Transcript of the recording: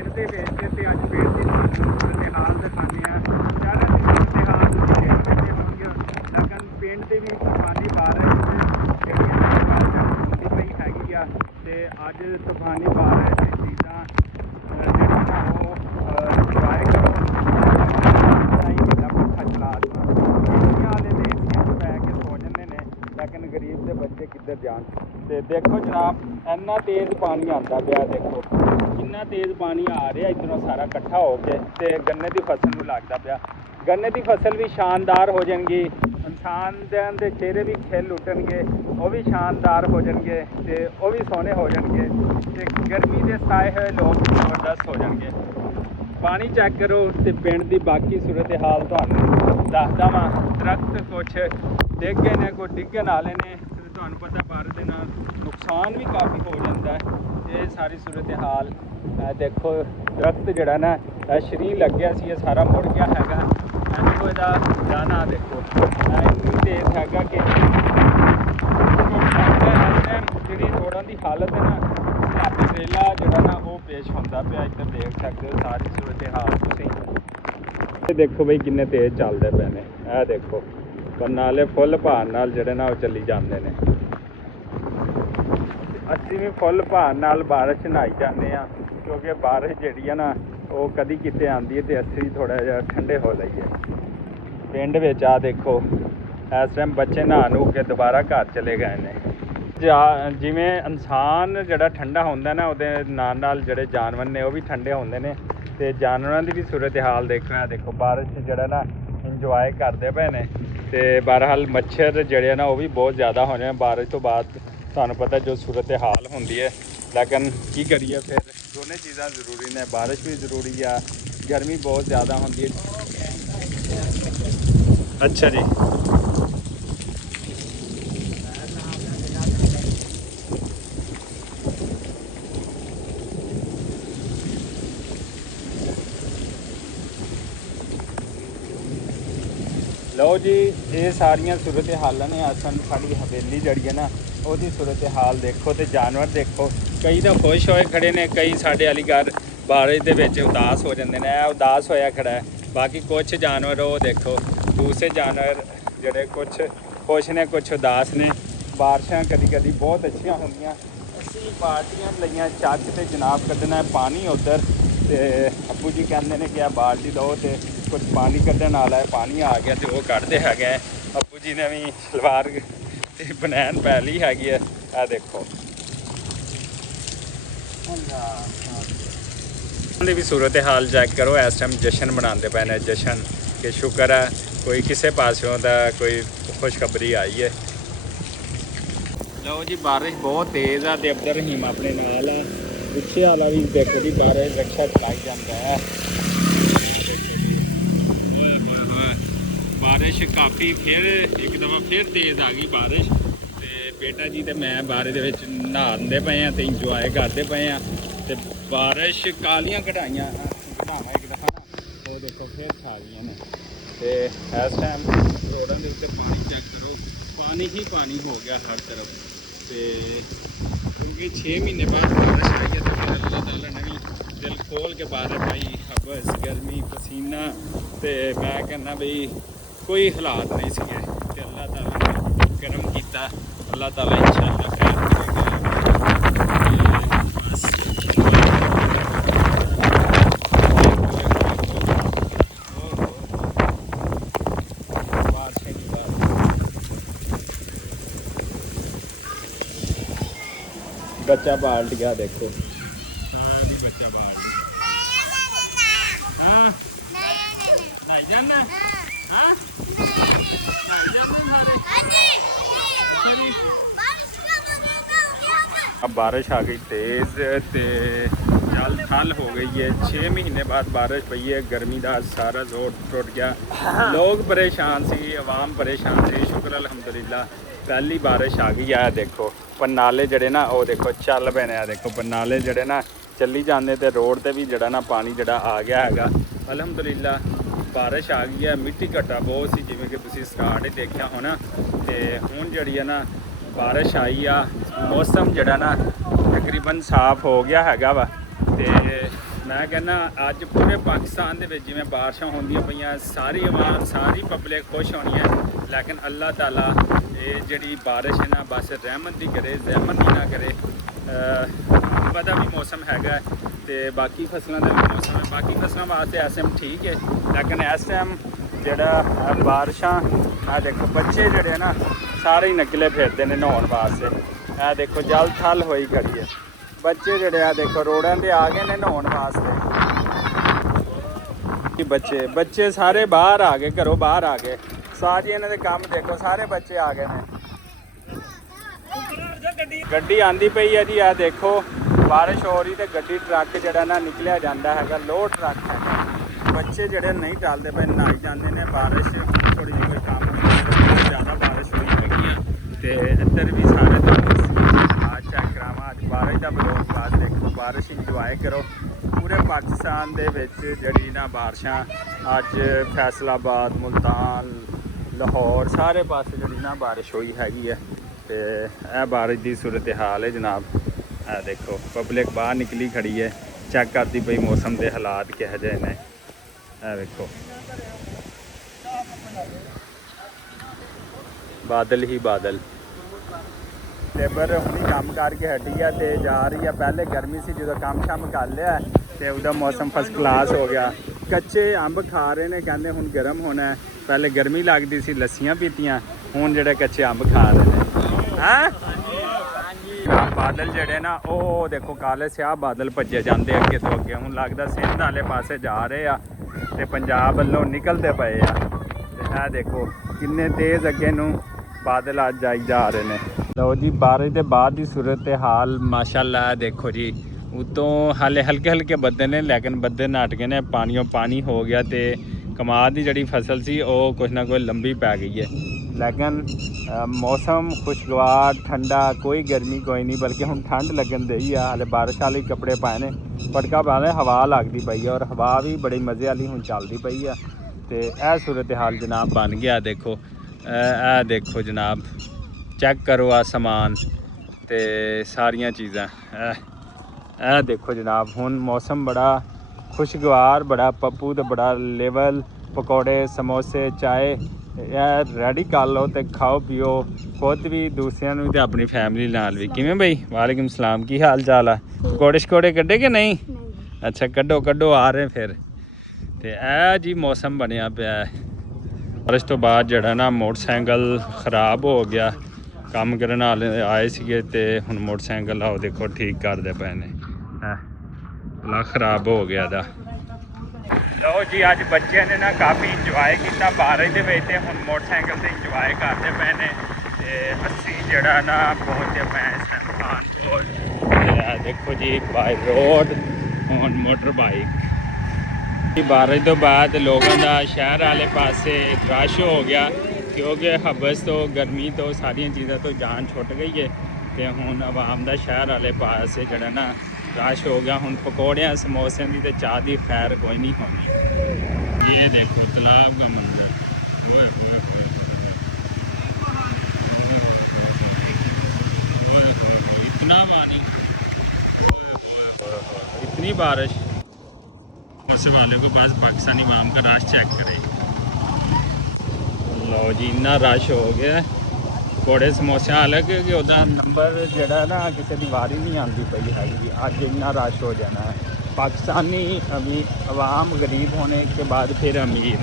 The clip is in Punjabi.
ਪਿੰਡ ਦੇ ਵਿੱਚ ਤੇ ਅੱਜ ਪਿੰਡ ਦੀ ਸੂਰਤ ਹਾਲ ਦਿਖਾਉਂਦੇ ਹਾਂ। ਸ਼ਹਿਰਾਂ ਦੀ ਸੂਰਤ ਹਾਲ ਤੁਸੀਂ ਦੇਖਦੇ ਹੋਣਗੇ, ਲੇਕਿਨ ਪਿੰਡ ਦੇ ਵੀ ਤੂਫਾਨੀ ਬਾਰਿਸ਼ ਜਿਹੜੀਆਂ ਹੁੰਦੀ ਪਈ ਹੈਗੀ ਆ। ਤੇ ਅੱਜ ਤੂਫਾਨੀ ਬਾਰਿਸ਼ ਦੀ ਚੀਜ਼ਾਂ ਜਿਹੜੀਆਂ ਨਾ ਉਹ ਇੰਜੋਏ ਕਰੋ। ਵੱਡਾ ਪੱਖਾ ਚਲਾ ਦੇਣਾ ਦੁਨੀਆ ਵਾਲੇ ਦੇ ਏਸੀਆਂ 'ਚ ਪੈ ਕੇ ਸੋ ਜਾਂਦੇ ਨੇ, ਲੇਕਿਨ ਗਰੀਬ ਦੇ ਬੱਚੇ ਕਿੱਧਰ ਜਾਣ। ਤੇ ਦੇਖੋ ਜਨਾਬ, ਇੰਨਾ ਤੇਜ਼ ਪਾਣੀ ਆਉਂਦਾ ਪਿਆ, ਦੇਖੋ ਕਿੰਨਾ ਤੇਜ਼ ਪਾਣੀ ਆ ਰਿਹਾ ਇੱਧਰੋਂ ਸਾਰਾ ਇਕੱਠਾ ਹੋ ਕੇ, ਤੇ ਗੰਨੇ ਦੀ ਫਸਲ ਨੂੰ ਲੱਗਦਾ ਪਿਆ। ਗੰਨੇ ਦੀ ਫਸਲ ਵੀ ਸ਼ਾਨਦਾਰ ਹੋ ਜਾਣਗੀ, ਇਨਸਾਨ ਦੇ ਚਿਹਰੇ ਵੀ ਖਿਲ ਉੱਠਣਗੇ, ਉਹ ਵੀ ਸ਼ਾਨਦਾਰ ਹੋ ਜਾਣਗੇ ਤੇ ਉਹ ਵੀ ਸੋਹਣੇ ਹੋ ਜਾਣਗੇ, ਤੇ ਗਰਮੀ ਦੇ ਸਤਾਏ ਹੋਏ ਲੋਕ ਵੀ ਜ਼ਬਰਦਸਤ ਹੋ ਜਾਣਗੇ। ਪਾਣੀ ਚੈੱਕ ਕਰੋ ਤੇ ਪਿੰਡ ਦੀ ਬਾਕੀ ਸੂਰਤ ਹਾਲ ਤੁਹਾਨੂੰ ਦੱਸਦਾ ਵਾਂ। ਦਰਖਤ ਕੁਛ ਡਿੱਗ ਗਏ ਨੇ, ਕੋਈ ਡਿੱਗਣ ਵਾਲੇ ਨੇ, ਤੇ ਤੁਹਾਨੂੰ ਪਤਾ ਬਾਰਿਸ਼ ਦੇ ਨਾਲ ਨੁਕਸਾਨ ਵੀ ਕਾਫੀ ਹੋ ਜਾਂਦਾ ਹੈ। ਇਹ ਸਾਰੀ ਸੂਰਤ ਹਾਲ ਦੇਖੋ, ਦਰਖਤ ਜਿਹੜਾ ਨਾ ਸ਼ਰੀਰ ਲੱਗਿਆ ਸੀ, ਇਹ ਸਾਰਾ ਮੁੜ ਗਿਆ ਹੈਗਾ। ਦੇਖੋ ਇਹਦਾ ਦਾਣਾ ਦੇਖੋ ਇੰਨੀ ਤੇਜ਼ ਹੈਗਾ ਕਿ ਜਿਹੜੀ ਰੋਡਾਂ ਦੀ ਹਾਲਤ ਹੈ ਨਾ, ਟਰੇਲਾ ਜਿਹੜਾ ਨਾ ਉਹ ਪੇਸ਼ ਹੁੰਦਾ ਪਿਆ। ਇੱਧਰ ਦੇਖ ਸਕਦੇ ਹੋ ਸਾਰੀ ਸੂਰਤ ਹਾਲ ਤੁਸੀਂ। ਇਹ ਦੇਖੋ ਬਈ ਕਿੰਨੇ ਤੇਜ਼ ਚੱਲਦੇ ਪਏ ਨੇ, ਇਹ ਦੇਖੋ ਪਰ ਨਾਲੇ ਫੁੱਲ ਭਾਰ ਨਾਲ ਜਿਹੜੇ ਨਾ ਉਹ ਚੱਲੀ ਜਾਂਦੇ ਨੇ। ਅਸੀਂ ਵੀ ਫੁੱਲ ਭਾਰ ਨਾਲ ਬਾਰਿਸ਼ ਨਹਾਈ ਜਾਂਦੇ ਹਾਂ, ਕਿਉਂਕਿ ਬਾਰਿਸ਼ ਜਿਹੜੀ ਹੈ ਨਾ ਉਹ ਕਦੀ ਕਿਤੇ ਆਉਂਦੀ ਹੈ ਤੇ ਅਸੀਂ ਥੋੜ੍ਹਾ ਜਿਹਾ ਠੰਡੇ ਹੋ ਲਈਏ। ਪਿੰਡ ਵਿੱਚ ਆ ਦੇਖੋ ਇਸ ਟਾਈਮ ਬੱਚੇ ਨਹਾ ਨੂ ਕੇ ਦੁਬਾਰਾ ਘਰ ਚਲੇ ਗਏ ਨੇ। ਜਿਵੇਂ ਇਨਸਾਨ ਜਿਹੜਾ ਠੰਡਾ ਹੁੰਦਾ ਨਾ, ਉਹਦੇ ਨਾਲ ਨਾਲ ਜਿਹੜੇ ਜਾਨਵਰ ਨੇ ਉਹ ਵੀ ਠੰਡੇ ਹੁੰਦੇ ਨੇ, ਤੇ ਜਾਨਵਰਾਂ ਦੀ ਵੀ ਸੂਰਤ ਹਾਲ ਦੇਖੋ। ਆ ਦੇਖੋ ਬਾਰਿਸ਼ ਜਿਹੜਾ ਨਾ ਇੰਜੋਏ ਕਰਦੇ ਪਏ ਨੇ, ਤੇ ਬਹਰਹਾਲ ਮੱਛਰ ਜਿਹੜੇ ਨਾ ਉਹ ਵੀ ਬਹੁਤ ਜ਼ਿਆਦਾ ਹੋਣੇ ਆ ਬਾਰਿਸ਼ ਤੋਂ ਬਾਅਦ। ਤੁਹਾਨੂੰ ਪਤਾ ਜੋ ਸੂਰਤ ਹਾਲ ਹੁੰਦੀ ਹੈ, ਲੇਕਿਨ ਕੀ ਕਰੀਏ ਫਿਰ, ਦੋਨੇ ਚੀਜ਼ਾਂ ਜ਼ਰੂਰੀ ਨੇ। ਬਾਰਿਸ਼ ਵੀ ਜ਼ਰੂਰੀ ਆ, ਗਰਮੀ ਬਹੁਤ ਜ਼ਿਆਦਾ ਹੁੰਦੀ ਹੈ। ਅੱਛਾ ਜੀ, ਲਓ ਜੀ, ਇਹ ਸਾਰੀਆਂ ਸੂਰਤ ਹਾਲਾਂ ਨੇ। ਅਸਲ ਸਾਡੀ ਹਵੇਲੀ ਜਿਹੜੀ ਹੈ ਨਾ ਉਹਦੀ ਸੂਰਤ ਹਾਲ ਦੇਖੋ, ਤੇ ਜਾਨਵਰ ਦੇਖੋ, ਕਈ ਤਾਂ ਖੁਸ਼ ਹੋਏ ਖੜੇ ਨੇ, ਕਈ ਸਾਡੇ ਵਾਲੀ ਘਰ ਬਾਰਿਸ਼ ਦੇ ਵਿੱਚ ਉਦਾਸ ਹੋ ਜਾਂਦੇ ਨੇ। ਇਹ ਉਦਾਸ ਹੋਇਆ ਖੜਾ ਹੈ। ਬਾਕੀ ਕੁਛ ਜਾਨਵਰ ਉਹ ਦੇਖੋ, ਦੂਸਰੇ ਜਾਨਵਰ ਜਿਹੜੇ ਕੁਛ ਖੁਸ਼ ਨੇ, ਕੁਛ ਉਦਾਸ ਨੇ। ਬਾਰਿਸ਼ਾਂ ਕਦੀ ਕਦੀ ਬਹੁਤ ਅੱਛੀਆਂ ਹੁੰਦੀਆਂ। ਅਸੀਂ ਬਾਲਟੀਆਂ ਲਈਆਂ ਚੱਕ ਤੇ ਜਨਾਬ ਕੱਢਣਾ ਪਾਣੀ ਉੱਧਰ, ਤੇ ਅੱਬੂ ਜੀ ਕਹਿੰਦੇ ਨੇ ਕਿ ਆ ਬਾਲਟੀ ਦਿਓ, ਤੇ ਕੁਝ ਪਾਣੀ ਕੱਢਣ ਵਾਲਾ ਹੈ। ਪਾਣੀ ਆ ਗਿਆ ਤੇ ਉਹ ਕੱਢਦੇ ਹੈਗੇ। ਅੱਬੂ ਜੀ ਨੇ ਵੀ ਸਲਵਾਰ ਤੇ ਬਨੈਣ ਪੈ ਲਈ ਹੈਗੀ ਹੈ। ਇਹ ਦੇਖੋ ਦੀ ਵੀ ਸੂਰਤ ਹਾਲ ਚੈੱਕ ਕਰੋ। ਇਸ ਟਾਈਮ ਜਸ਼ਨ ਮਨਾਉਂਦੇ ਪਏ ਨੇ, ਜਸ਼ਨ ਕਿ ਸ਼ੁਕਰ ਹੈ ਕੋਈ ਕਿਸੇ ਪਾਸਿਓਂ ਦਾ ਕੋਈ ਖੁਸ਼ਖਬਰੀ ਆਈ ਹੈ। ਲਓ ਜੀ, ਬਾਰਿਸ਼ ਬਹੁਤ ਤੇਜ਼ ਆ ਤੇ ਅਬਦਰ ਰਹੀਮ ਆਪਣੇ ਨਾਲ ਆ। ਪਿੱਛੇ ਵਾਲਾ ਵੀ ਦੇਖੋ ਜੀ ਬਾਰਿਸ਼ ਰਕਸ਼ਾ ਚਲਾਈ ਜਾਂਦਾ ਹੈ। ਬਾਰਿਸ਼ ਕਾਫੀ ਫਿਰ ਇੱਕ ਦਫਾ ਫਿਰ ਤੇਜ਼ ਆ ਗਈ ਬਾਰਿਸ਼, ਤੇ ਬੇਟਾ ਜੀ ਤੇ ਮੈਂ ਬਾਰਿਸ਼ ਦੇ ਵਿੱਚ ਨਹਾਉਂਦੇ ਪਏ ਹਾਂ ਤੇ ਇੰਜੋਏ ਕਰਦੇ ਪਏ ਹਾਂ। ਤੇ ਬਾਰਿਸ਼ ਕਾਲੀਆਂ ਕਢਾਈਆਂ ਕਢਾਵਾਂ ਇੱਕ ਦਫਾ ਨਾ, ਉਹ ਦੇਖੋ ਫਿਰ ਖਾ ਗਈਆਂ ਨੇ। ਤੇ ਇਸ ਟਾਈਮ ਰੋਡਾਂ ਦੇ ਉੱਤੇ ਪਾਣੀ ਚੈੱਕ ਕਰੋ, ਪਾਣੀ ਹੀ ਪਾਣੀ ਹੋ ਗਿਆ ਹਰ ਤਰਫ। ਤੇ ਕਿਉਂਕਿ 6 ਮਹੀਨੇ ਬਾਅਦ ਬਾਰਿਸ਼ ਆਈ ਹੈ, ਤਾਂ ਫਿਰ ਅੱਲਾਹ ਤਾਲਾ ਨੇ ਵੀ ਦਿਲ ਖੋਲ ਕੇ ਬਾਰਿਸ਼ ਪਾਈ। ਹਵਸ, ਗਰਮੀ, ਪਸੀਨਾ, ਤੇ ਮੈਂ ਕਹਿੰਦਾ ਬਈ ਕੋਈ ਹਾਲਾਤ ਨਹੀਂ ਸੀਗੇ, ਤੇ ਅੱਲਾਹ ਤਾਲਾ ਨੇ ਕਰਮ ਕੀਤਾ। ਅੱਲਾਹ ਤਾਲਾ ਇੰਸ਼ਾਅੱਲਾ ਖੈਰ ਕਰੇਗਾ। ਬੱਚਾ ਬਾਲਟ ਗਿਆ ਦੇਖੋ, ਹਾਂ ਵੀ ਬੱਚਾ ਬਾਲਟ ਹਾਂ ਨਹੀਂ ਜਾਣਾ ਹਾਂ अब बारिश आ गई तेज़, ते जल थल हो गई है। 6 महीने बाद बारिश पई है, गर्मी का सारा जोर टुट गया। लोग परेशान सी, आवाम परेशान सी। शुक्र अलहमदुलिल्लाह पहली बारिश आ गई है। देखो पनाले जड़े ना वो देखो चल पे ने, देखो पनाले जड़े ना चली जाते, तो रोड पर भी जड़ा ना पानी जड़ा आ गया है। अलहमदुलिल्लाह बारिश आ गई है। मिट्टी घट्टा बहुत सी, जिमें कि तुसीं स्टार्ट ही देखा होना, तो हुण जड़ी है ना बारिश आई आ, मौसम जड़ा ना तकरीबन साफ हो गया हैगा वा। ते ਮੈਂ ਕਹਿੰਦਾ ਅੱਜ ਪੂਰੇ ਪਾਕਿਸਤਾਨ ਦੇ ਵਿੱਚ ਜਿਵੇਂ ਬਾਰਿਸ਼ਾਂ ਹੁੰਦੀਆਂ ਪਈਆਂ, ਸਾਰੀ ਆਵਾਮ ਸਾਰੀ ਪਬਲਿਕ ਖੁਸ਼ ਹੋਣੀ ਹੈ, ਲੇਕਿਨ ਅੱਲਾਹ ਤਾਲਾ ਇਹ ਜਿਹੜੀ ਬਾਰਿਸ਼ ਹੈ ਨਾ ਬਸ ਰਹਿਮਤ ਦੀ ਕਰੇ, ਜ਼ਹਿਮਤ ਹੀ ਨਾ ਕਰੇ। ਅੰਬ ਦਾ ਵੀ ਮੌਸਮ ਹੈਗਾ ਤੇ ਬਾਕੀ ਫਸਲਾਂ ਦਾ ਵੀ ਮੌਸਮ ਹੈ। ਬਾਕੀ ਫਸਲਾਂ ਵਾਸਤੇ ਇਸ ਟਾਈਮ ਠੀਕ ਹੈ, ਲੇਕਿਨ ਇਸ ਟਾਈਮ ਜਿਹੜਾ ਬਾਰਿਸ਼ਾਂ ਆ ਦੇਖੋ ਬੱਚੇ ਜਿਹੜੇ ਨਾ ਸਾਰੇ ਹੀ ਨਿਕਲੇ ਫਿਰਦੇ ਨੇ ਨਹਾਉਣ ਵਾਸਤੇ। ਇਹ ਦੇਖੋ ਜਲ ਥਲ ਹੋਈ ਖੜੀ ਹੈ, ਬੱਚੇ ਜਿਹੜੇ ਆ ਦੇਖੋ ਰੋਡਾਂ ਤੇ ਆ ਗਏ ਨੇ ਨਹਾਉਣ ਵਾਸਤੇ। ਬੱਚੇ ਸਾਰੇ ਬਾਹਰ ਆ ਗਏ, ਘਰੋਂ ਬਾਹਰ ਆ ਗਏ। ਸਾਰੇ ਇਹਨਾਂ ਦੇ ਕੰਮ ਦੇਖੋ, ਸਾਰੇ ਬੱਚੇ ਆ ਗਏ ਨੇ। ਗੱਡੀ ਆਂਦੀ ਪਈ ਹੈ ਜੀ, ਆ ਦੇਖੋ ਬਾਰਿਸ਼ ਹੋ ਰਹੀ ਤੇ ਗੱਡੀ ਟਰੱਕ ਜਿਹੜਾ ਨਾ ਨਿਕਲਿਆ ਜਾਂਦਾ ਹੈਗਾ, ਲੋਡ ਟਰੱਕ ਹੈਗਾ। ਬੱਚੇ ਜਿਹੜੇ ਨਹੀਂ ਚੱਲਦੇ ਪਏ ਨਹਾਈ ਜਾਂਦੇ ਨੇ। ਬਾਰਿਸ਼ ਥੋੜੀ ਜਿਹੀ ਕੋਈ ਕੰਮ ਨਹੀਂ, ਜ਼ਿਆਦਾ ਬਾਰਿਸ਼ ਹੋਈ ਹੈਗੀ ਆ ਤੇ ਇੱਧਰ ਵੀ ਸਾਰੇ ਅੱਜ ਚੈੱਕ ਕਰਾਵਾਂ। ਅੱਜ ਬਾਰਿਸ਼ ਦਾ ਬਲੋਕ ਬਾਅਦ ਦੇਖੋ, ਬਾਰਿਸ਼ ਇੰਜੋਏ ਕਰੋ। ਪੂਰੇ ਪਾਕਿਸਤਾਨ ਦੇ ਵਿੱਚ ਜਿਹੜੀ ਨਾ ਬਾਰਿਸ਼ਾਂ ਅੱਜ ਫੈਸਲਾਬਾਦ, ਮੁਲਤਾਨ, ਲਾਹੌਰ ਸਾਰੇ ਪਾਸੇ ਜਿਹੜੀ ਨਾ ਬਾਰਿਸ਼ ਹੋਈ ਹੈਗੀ ਹੈ ਤੇ ਇਹ ਬਾਰਿਸ਼ ਦੀ ਸੂਰਤ ਹਾਲ ਹੈ ਜਨਾਬ। ਇਹ ਦੇਖੋ ਪਬਲਿਕ ਬਾਹਰ ਨਿਕਲੀ ਖੜੀ ਹੈ, ਚੈੱਕ ਕਰਦੀ ਪਈ ਮੌਸਮ ਦੇ ਹਾਲਾਤ ਕਿਹੋ ਜਿਹੇ ਨੇ। ਇਹ ਵੇਖੋ ਬਾਦਲ ਹੀ ਬਾਦਲ। ਲੇਬਰ ਹੁਣੀ ਕੰਮ ਕਰਕੇ ਹਟੀ ਆ ਤੇ ਜਾ ਰਹੀ ਆ। ਪਹਿਲੇ ਗਰਮੀ ਸੀ, ਜਦੋਂ ਕੰਮ ਸ਼ਮ ਕਰ ਲਿਆ ਤੇ ਉਹਦਾ ਮੌਸਮ ਫਸਟ ਕਲਾਸ ਹੋ ਗਿਆ। ਕੱਚੇ ਅੰਬ ਖਾ ਰਹੇ ਨੇ, ਕਹਿੰਦੇ ਹੁਣ ਗਰਮ ਹੋਣਾ। ਪਹਿਲੇ ਗਰਮੀ ਲੱਗਦੀ ਸੀ, ਲੱਸੀਆਂ ਪੀਤੀਆਂ, ਹੁਣ ਜਿਹੜੇ ਕੱਚੇ ਅੰਬ ਖਾ ਰਹੇ ਨੇ। ਹੈਂ ਬਾਦਲ ਜਿਹੜੇ ਨਾ ਉਹ ਦੇਖੋ ਕਾਲੇ ਸਿਆਹ ਬਾਦਲ ਭੱਜੇ ਜਾਂਦੇ ਅੱਗੇ ਤੋਂ ਅੱਗੇ। ਹੁਣ ਲੱਗਦਾ ਸਿੰਧ ਵਾਲੇ ਪਾਸੇ ਜਾ ਰਹੇ ਆ ਤੇ ਪੰਜਾਬ ਵੱਲੋਂ ਨਿਕਲਦੇ ਪਏ ਆ। ਤੇ ਇਹ ਦੇਖੋ ਕਿੰਨੇ ਤੇਜ਼ ਅੱਗੇ ਨੂੰ ਬਾਦਲ ਅੱਜ ਆਈ ਜਾ ਰਹੇ ਨੇ। ਲਓ ਜੀ ਬਾਰਿਸ਼ ਦੇ ਬਾਅਦ ਦੀ ਸੂਰਤ ਹਾਲ ਮਾਸ਼ਾਅੱਲਾ। ਦੇਖੋ ਜੀ ਉਤੋਂ ਹਾਲੇ ਹਲਕੇ ਹਲਕੇ ਬੱਦਲ ਨੇ, ਲੇਕਿਨ ਬੱਦਲ ਨੱਟ ਗਏ ਨੇ, ਪਾਣੀਓ ਪਾਣੀ ਹੋ ਗਿਆ ਤੇ ਕਮਾਦ ਦੀ ਜਿਹੜੀ ਫਸਲ ਸੀ ਉਹ ਕੁਛ ਨਾ ਕੁਛ ਲੰਬੀ ਪੈ ਗਈ ਹੈ। ਲੇਕਿਨ ਮੌਸਮ ਖੁਸ਼ਗਵਾਰ ਠੰਡਾ, ਕੋਈ ਗਰਮੀ ਕੋਈ ਨਹੀਂ, ਬਲਕਿ ਹੁਣ ਠੰਡ ਲੱਗਣ ਦਈ ਆ। ਹਾਲੇ ਬਾਰਿਸ਼ ਵਾਲੇ ਕੱਪੜੇ ਪਾਏ ਨੇ, ਪਟਕਾ ਪਾ ਲਿਆ, ਹਵਾ ਲੱਗਦੀ ਪਈ ਹੈ ਔਰ ਹਵਾ ਵੀ ਬੜੀ ਮਜ਼ੇ ਵਾਲੀ ਹੁਣ ਚੱਲਦੀ ਪਈ ਆ। ਤੇ ਇਹ ਸੂਰਤ ਹਾਲ ਜਨਾਬ ਬਣ ਗਿਆ। ਦੇਖੋ ਇਹ ਦੇਖੋ ਜਨਾਬ, ਚੈੱਕ ਕਰੋ ਆ ਸਮਾਨ ਤੇ ਸਾਰੀਆਂ ਚੀਜ਼ਾਂ। ਇਹ ਦੇਖੋ ਜਨਾਬ ਹੁਣ ਮੌਸਮ ਬੜਾ ਖੁਸ਼ਗਵਾਰ, ਬੜਾ ਪੱਪੂ ਤੇ ਬੜਾ ਲੈਵਲ। ਪਕੌੜੇ, ਸਮੋਸੇ, ਚਾਏ ਇਹ ਰੈਡੀ ਕਰ ਲਓ ਤੇ ਖਾਓ ਪੀਓ, ਖੁਦ ਵੀ, ਦੂਸਰਿਆਂ ਨੂੰ ਵੀ ਤੇ ਆਪਣੀ ਫੈਮਿਲੀ ਨਾਲ ਵੀ। ਕਿਵੇਂ ਬਈ? ਵਾਲੇਕੁਮ ਸਲਾਮ, ਕੀ ਹਾਲ ਚਾਲ ਆ? ਪਕੌੜੇ ਸ਼ਕੌੜੇ ਕੱਢੇ ਕਿ ਨਹੀਂ? ਅੱਛਾ ਕੱਢੋ ਕੱਢੋ, ਆ ਰਹੇ ਫਿਰ। ਤੇ ਇਹ ਜੀ ਮੌਸਮ ਬਣਿਆ ਪਿਆ। ਬਾਰਿਸ਼ ਤੋਂ ਬਾਅਦ ਜਿਹੜਾ ਨਾ ਮੋਟਰਸਾਈਕਲ ਖ਼ਰਾਬ ਹੋ ਗਿਆ। ਕੰਮ ਕਰਨ ਵਾਲੇ ਆਏ ਸੀਗੇ ਤੇ ਹੁਣ ਮੋਟਰਸਾਈਕਲ ਆਓ ਦੇਖੋ ਠੀਕ ਕਰਦੇ ਪਏ ਨੇ। ਬੜਾ ਖ਼ਰਾਬ ਹੋ ਗਿਆ ਦਾ। ਲਓ ਜੀ ਅੱਜ ਬੱਚਿਆਂ ਨੇ ਨਾ ਕਾਫੀ ਇੰਜੋਏ ਕੀਤਾ ਬਾਰਿਸ਼ ਦੇ ਵਿੱਚ ਤੇ ਹੁਣ ਮੋਟਰਸਾਈਕਲ ਤੇ ਇੰਜੋਏ ਕਰਦੇ ਪਏ ਨੇ। ਤੇ ਅਸੀਂ ਜਿਹੜਾ ਨਾ ਪਹੁੰਚੇ ਪਏ ਪਠਾਨਕੋਟ। ਦੇਖੋ ਜੀ ਬਾਈ ਰੋਡ ਹੁਣ ਮੋਟਰ ਬਾਈਕ। ਬਾਰਿਸ਼ ਤੋਂ ਬਾਅਦ ਲੋਕਾਂ ਦਾ ਸ਼ਹਿਰ ਵਾਲੇ ਪਾਸੇ ਰਸ਼ ਹੋ ਗਿਆ, ਕਿਉਂਕਿ ਹਬਸ ਤੋਂ, ਗਰਮੀ ਤੋਂ, ਸਾਰੀਆਂ ਚੀਜ਼ਾਂ ਤੋਂ ਜਾਨ ਛੁੱਟ ਗਈ ਹੈ ਤੇ ਹੁਣ ਆਵਾਮ ਦਾ ਸ਼ਹਿਰ ਵਾਲੇ ਪਾਸੇ ਜਿਹੜਾ ਨਾ ਰਸ਼ ਹੋ ਗਿਆ। ਹੁਣ ਪਕੌੜਿਆਂ, ਸਮੋਸਿਆਂ ਦੀ ਤੇ ਚਾਹ ਦੀ ਖੈਰ ਕੋਈ ਨਹੀਂ ਹੋਣੀ। ਇਹ ਦੇਖੋ तालाब का मंदिर, ओए ओए ओए ओए, इतना पानी, इतनी बारिश। बस वाले को पास पाकिस्तानी इमाम का राश चेक करे। लो जी इन्ना रश हो गया पकौड़े समोसे। हालांकि कि ਉਹਦਾ नंबर ਜਿਹੜਾ ना किसी की वारी नहीं आती पई हैगी। अज इन्ना रश हो जाना है। पाकिस्तानी अभी अवाम गरीब होने के बाद फिर अमीर।